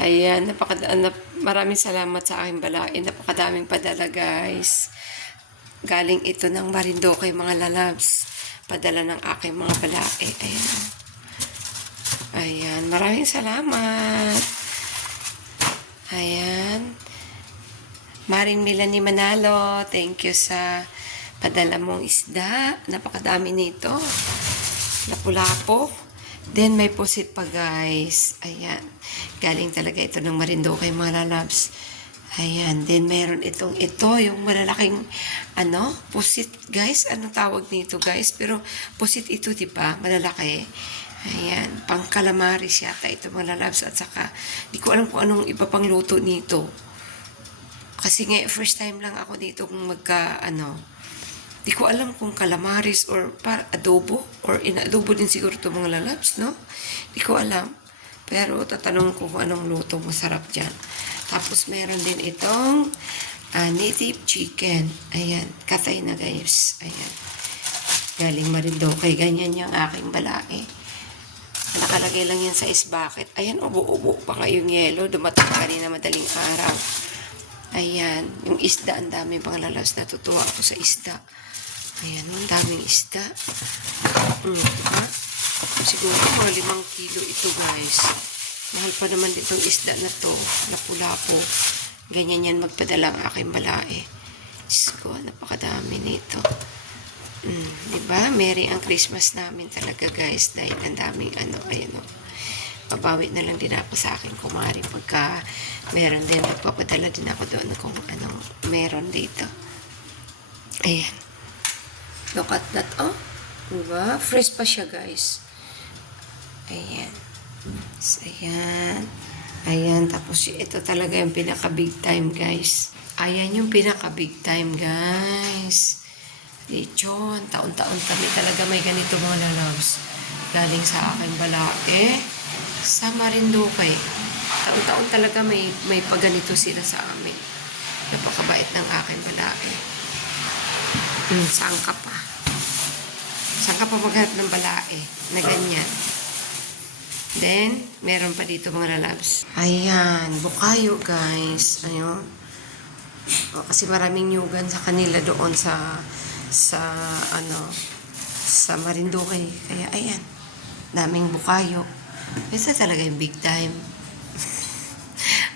Ayan, maraming salamat sa aking balain. Napakadaming padala, guys. Galing ito ng Marinduque, mga lalabs. Padala ng aking mga balae. Ayan. Ayan, maraming salamat. Ayan. Maring Melanie Manalo, thank you sa padala mong isda. Napakadami nito. Lapu-lapo. Then, may pusit pa, guys. Ayan. Galing talaga ito ng Marinduque, mga lalabs. Ayan. Then, meron ito, yung malalaking, pusit, guys. Anong tawag nito, guys? Pero, pusit ito, diba? Malalaki. Ayan. Pang calamaris yata ito, mga lalabs. At saka, di ko alam kung anong iba pang luto nito. Kasi nga, first time lang ako dito kung di ko alam kung calamaris or adobo or inadobo din siguro ito mga lalabs, no? Di ko alam. Pero tatanong ko kung anong luto masarap dyan. Tapos meron din itong native chicken. Ayan, katay na guys. Ayan. Galing Marinduque. Ganyan yung aking balae. Nakalagay lang yan sa ice bucket. Ayan, ubo-ubo pa nga yung yelo. Dumating kanina madaling araw. Ayan, yung isda, ang daming pang lalabs. Natutuwa ako sa isda. Ayan, ang daming isda. Diba? Siguro mga 5 kilo ito, guys. Mahal pa naman ditong isda na to. Lapu-lapo. Ganyan yan magpadala ang aking balae. Diyos ko, napakadami nito. Diba? Merry ang Christmas namin talaga, guys. Dahil ang daming ayan o. Babawi na lang din ako sa aking kumari pagka meron din. Magpapadala din ako doon kung anong meron dito. Ayan. Look at that, oh. Diba? Fresh pa siya, guys. Ayan. So, ayan. Ayan. Tapos, ito talaga yung pinaka-big time, guys. Ayan yung pinaka-big time, guys. Lechon. Taon-taon kami talaga may ganito mga lalabs. Galing sa aking balae. Sa Marinduque. Taon-taon talaga may paganito sila sa amin. Napakabait ng aking balae. Saan ka pa? Saan ka pa maghanap ng balae na ganyan? Then, meron pa dito mga lalabs. Ayan, bukayo guys. Ayun. Kasi maraming nyugan sa kanila doon sa Marinduque. Kaya ayan, daming bukayo. Basta talaga yung big time.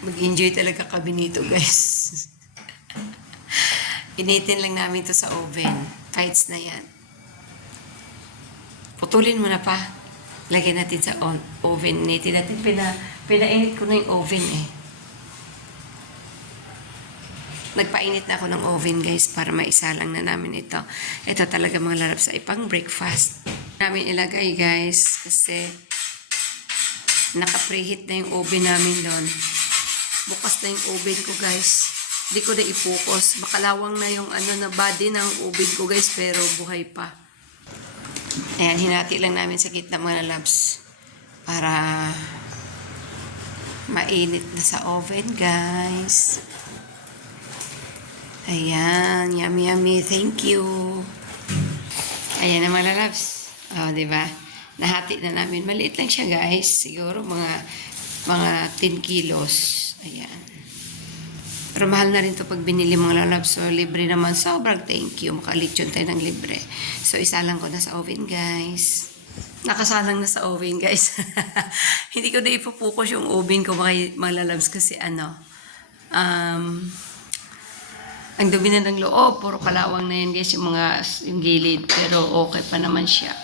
Mag-enjoy talaga kami nito guys. Initin lang namin to sa oven. Fights na yan. Putulin mo na pa. Lagyan natin sa oven. Initin natin. Pinainit ko na yung oven eh. Nagpainit na ako ng oven guys para maisalang na namin ito. Ito talaga mga lalabs ay pang breakfast. Namin ilagay guys kasi naka-preheat na yung oven namin doon. Bukas na yung oven ko guys. Hindi ko na ipukos. Bakalawang na yung na body ng oven ko guys pero buhay pa. Ayan, hinati lang namin sa gitna mga lalabs para mainit na sa oven guys. Ayan, yummy yummy. Thank you. Ayan na mga lalabs. Diba? Nahati na namin. Maliit lang siya guys. Siguro mga 10 kilos. Ayan. Pero mahal na rin to pag binili mga lalabs. So, libre naman. Sobrang thank you. Makalitsyon tayo ng libre. So, isalang ko na sa oven guys. Nakasalang na sa oven guys. Hindi ko na ipupukus yung oven ko mga lalabs kasi ang dumi na ng loob. Puro kalawang na yan guys yung gilid. Pero okay pa naman siya.